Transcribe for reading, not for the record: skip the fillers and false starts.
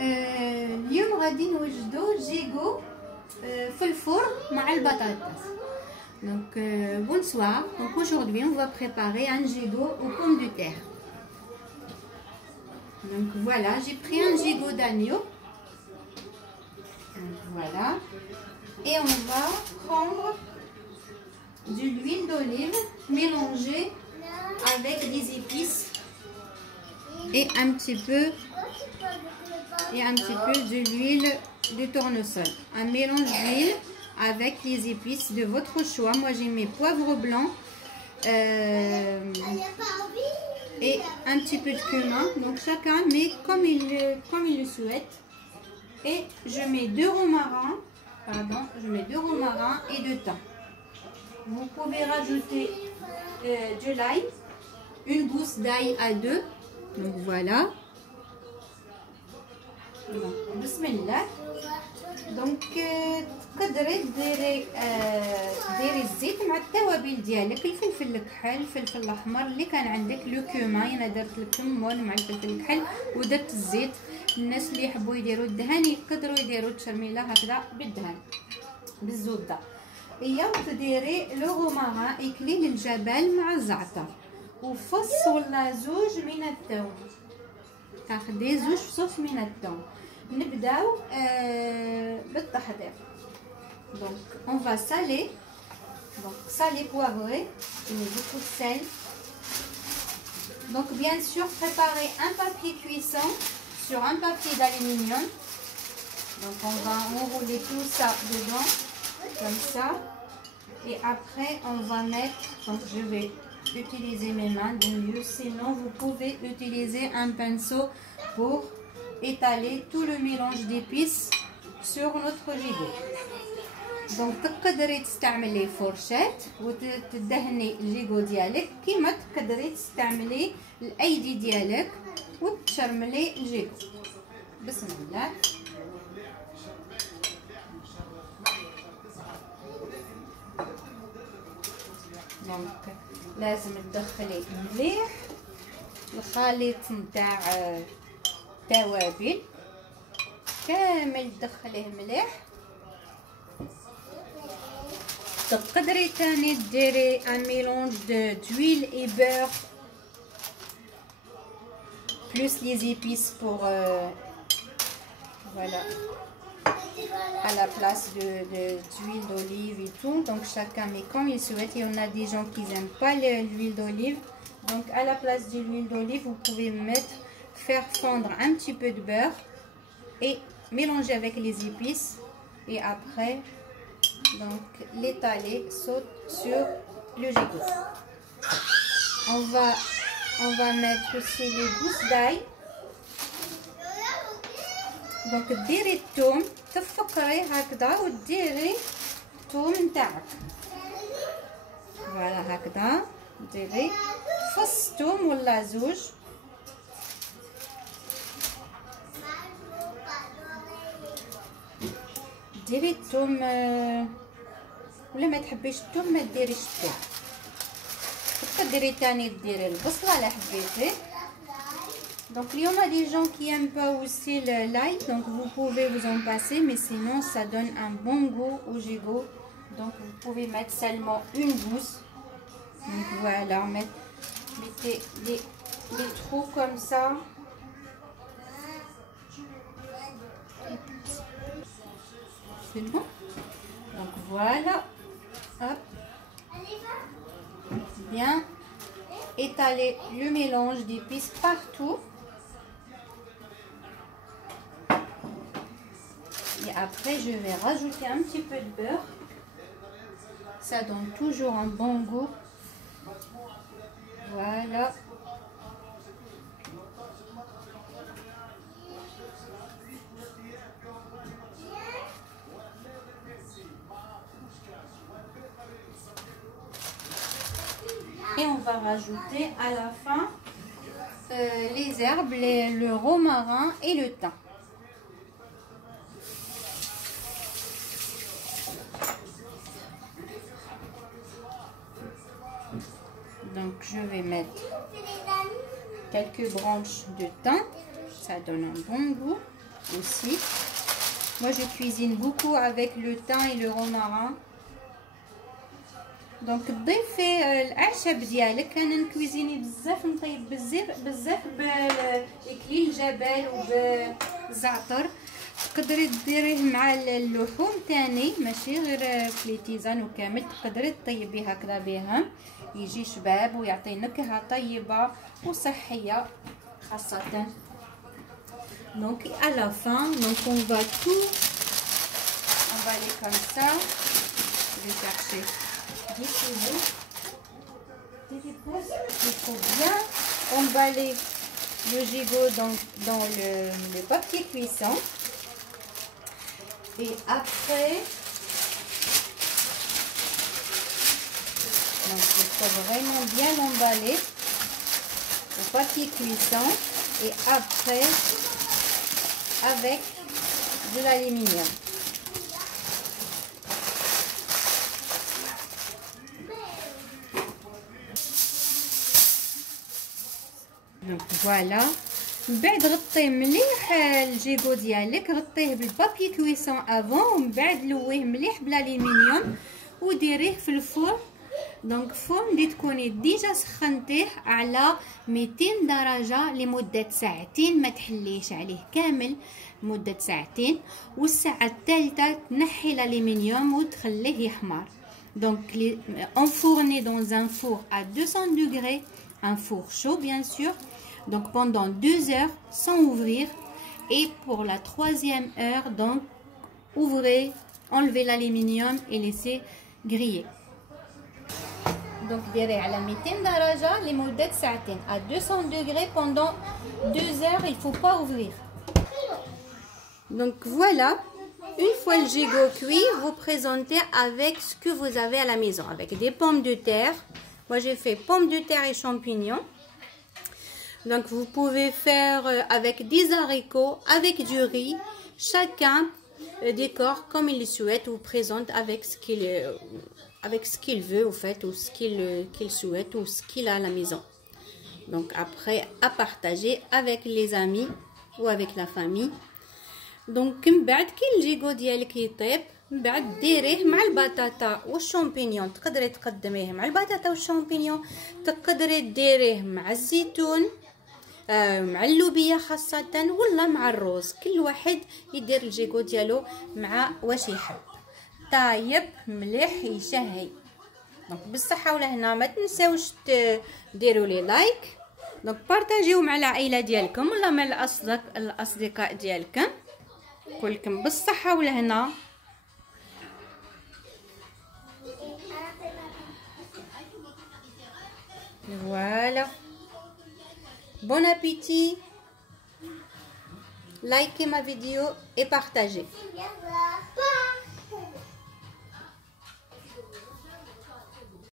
اليوم غادي نوجدو جيغو في الفرن مع البطاطس. Donc bonsoir. Donc aujourd'hui on va préparer un gigot aux pommes de terre. Donc voilà, j'ai pris un gigot d'agneau. Voilà. Et on va prendre de l'huile d'olive mélangée avec des épices et un petit peu de l'huile de tournesol. Un mélange d'huile avec les épices de votre choix. Moi j'ai mes poivres blancs et un petit peu de cumin. Donc chacun met comme il le souhaite. Et je mets deux romarins et de thym. Vous pouvez rajouter de l'ail, une gousse d'ail à deux. Donc voilà. Bismillah. Donc تقدري ديري الزيت مع التوابل ديالك، الفلفل الكحل، الفلفل الاحمر اللي كان عندك، لو كومان. انا درت الكمون مع الفلفل الكحل ودرت الزيت. الناس اللي يحبوا يديروا الدهن يقدروا يديروا التشرميله هكذا بالدهن بالزبده. هي تديري لو روماران اكليل الجبل مع الزعتر وفص ولا زوج من الثوم. تاخدي زوج فصوص من الثوم. نبداو بالتحضير. Donc on va saler. Donc saler, poivrer, je mets beaucoup de sel. Donc bien sûr préparer un papier cuisson sur un papier d'aluminium. Donc on va enrouler tout ça dedans comme ça. Et après on va mettre, donc je vais utiliser mes mains de mieux, sinon vous pouvez utiliser un pinceau pour étaler tout le mélange d'épices sur notre gigot. Donc تقدري تستعملي فورشات وتدهني الجيغو ديالك كيما تقدري تستعملي الايدي ديالك وتشرملي الجيغو. بسم الله. دونك لازم تدخلي مليح الخليط نتاع التوابل كامل، تدخليه مليح. تقدري تاني ديري ان ميلونج d'huile et beurre plus les épices pour voilà, à la place d'huile d'olive et tout. Donc chacun met comme il souhaite. Il y en a des gens qui n'aiment pas l'huile d'olive, donc à la place de l'huile d'olive vous pouvez faire fondre un petit peu de beurre et mélanger avec les épices et après donc l'étaler sur le gigot. On va mettre aussi les gousses d'ail. donc ديري الثوم، تفكري هكذا وديري الثوم نتاعك. فوالا هكذا ديري فص ثوم ولا زوج. ديري الثوم ولا ما تحبيش الثوم ما ديريش الثوم. تقدري تاني ديري البصله الا حبيتي. Donc il y en a des gens qui aiment pas aussi l'ail, donc vous pouvez vous en passer, mais sinon ça donne un bon goût au gigot. Donc vous pouvez mettre seulement une gousse. Donc voilà, mettez les trous comme ça. C'est bon. Donc voilà, hop, bien étaler le mélange d'épices partout. Et après je vais rajouter un petit peu de beurre. Ça donne toujours un bon goût. Voilà. Et on va rajouter à la fin les herbes, le romarin et le thym. Donc je vais mettre quelques branches de thym, ça donne un bon goût. aussi. Moi je cuisine beaucoup avec le thym et le romarin. دونك تضيفي الاعشاب ديالك. انا نكويزيني بزاف، نطيب بزاف باكليل الجبل وبالزعتر. تقدري ديريه مع اللحوم تاني، ماشي غير في لي تيزان وكامل. تقدري طيبيه هكذا بهم، يجي شباب ويعطي نكهه طيبه وصحيه خاصه. Donc à la fin, donc on va tout emballer comme ça. Je vais chercher des kilos. Il faut bien emballer le gigot dans le papier cuisson. Et après, donc il faut vraiment bien l'emballer au papier cuisson. Et après, avec de l'aluminium. Donc voilà. بعد غطيه مليح الجيغو ديالك، غطيه بالبابي كويسون افون، ومن بعد لويه مليح بالالومنيوم وديريه في الفرن. دونك فرن اللي تكوني ديجا سخنتيه على 200 درجه لمده ساعتين، ما تحليش عليه كامل مده ساعتين. والساعه الثالثه تنحي الالومنيوم وتخليه يحمر. دونك enfourner dans un four à 200 degrés, un four chaud bien sûr. Donc pendant 2 heures sans ouvrir. Et pour la 3e heure, donc ouvrez, enlevez l'aluminium et laissez griller. Donc ديري على 200 درجة لمدة ساعتين à 200 degrés pendant 2 heures. Il faut pas ouvrir. Donc voilà, une fois le gigot cuit, vous présentez avec ce que vous avez à la maison, avec des pommes de terre. Moi j'ai fait pommes de terre et champignons. Donc vous pouvez faire avec des haricots, avec du riz. Chacun décore comme il le souhaite, ou présente avec ce qu'il veut au fait, ou ce qu'il souhaite, ou ce qu'il a à la maison. Donc après à partager avec les amis ou avec la famille. Donc من بعد كي الجيغو ديالك يطيب، من بعد ديريه مع البطاطا والشامبينيون. تقدري تقدميه مع البطاطا والشامبينيون، تقدري ديريه مع الزيتون، مع اللوبيا خاصة، ولا مع الروز. كل واحد يدير الجيغو ديالو مع واش يحب. طايب مليح يشهي. دونك بالصحة والهنا. ما تنساوش ديروا لي لايك. دونك بارطاجيو مع العائلة ديالكم ولا مع الأصدقاء ديالكم. كلكم بالصحة والهنا. Voilà. Bon appétit. Likez ma vidéo et partagez.